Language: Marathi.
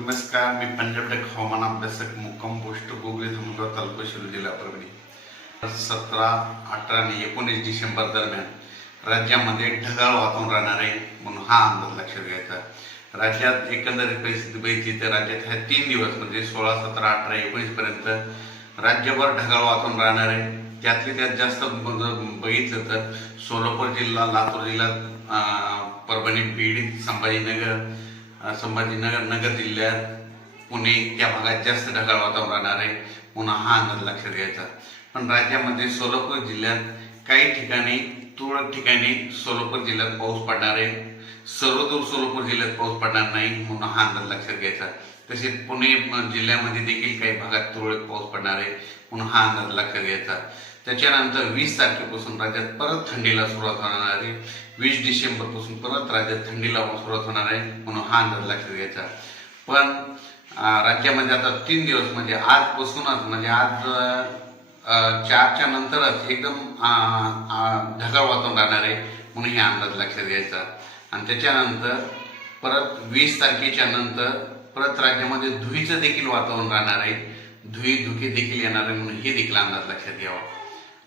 नमस्कार मी पंजाब टेक हवामान अभ्यासक मुक्काम पोस्ट गोगले धमगाव तालुका शिरूर जिल्हा परभणी. सतरा अठरा आणि एकोणीस डिसेंबर दरम्यान राज्यामध्ये ढगाळ वातावरण राहणार आहे म्हणून हा अंदाज लक्षात घ्यायचा. राज्यात एकंदरीत परिस्थिती बघितली तर राज्यात ह्या तीन दिवस म्हणजे सोळा सतरा अठरा एकोणीस पर्यंत राज्यभर ढगाळ वातावरण राहणार आहे. त्यातली त्यात जास्त बघितलं तर सोलापूर जिल्हा लातूर जिल्हा परभणी बीड संभाजीनगर संभाजीनगर नगर जिल्ह्यात पुणे त्या भागात जास्त ढगाळ वातावरण राहणार आहे. म्हणून हा अंदाज लक्षात घ्यायचा. पण राज्यामध्ये सोलापूर जिल्ह्यात काही ठिकाणी तुरळक ठिकाणी सोलापूर जिल्ह्यात पाऊस पडणार आहे. सर्वदूर सोलापूर जिल्ह्यात पाऊस पडणार नाही म्हणून हा अंदाज लक्षात घ्यायचा. तसेच पुणे जिल्ह्यामध्ये देखील काही भागात तुरळक पाऊस पडणार आहे म्हणून हा अंदाज लक्षात घ्यायचा. त्याच्यानंतर वीस तारखेपासून राज्यात परत थंडीला सुरुवात होणार आहे. वीस डिसेंबरपासून परत राज्यात थंडीला सुरुवात होणार आहे म्हणून हा अंदाज लक्षात घ्यायचा. पण राज्यामध्ये आता तीन दिवस म्हणजे आजपासूनच म्हणजे आज चारच्या नंतरच एकदम ढगाळ वातावरण राहणार आहे म्हणून हे अंदाज लक्षात घ्यायचा. आणि त्याच्यानंतर परत वीस तारखेच्या नंतर परत राज्यामध्ये धुईचं देखील वातावरण राहणार आहे. धुई धुके देखील येणार आहे म्हणून हे देखील अंदाज लक्षात घ्यावा.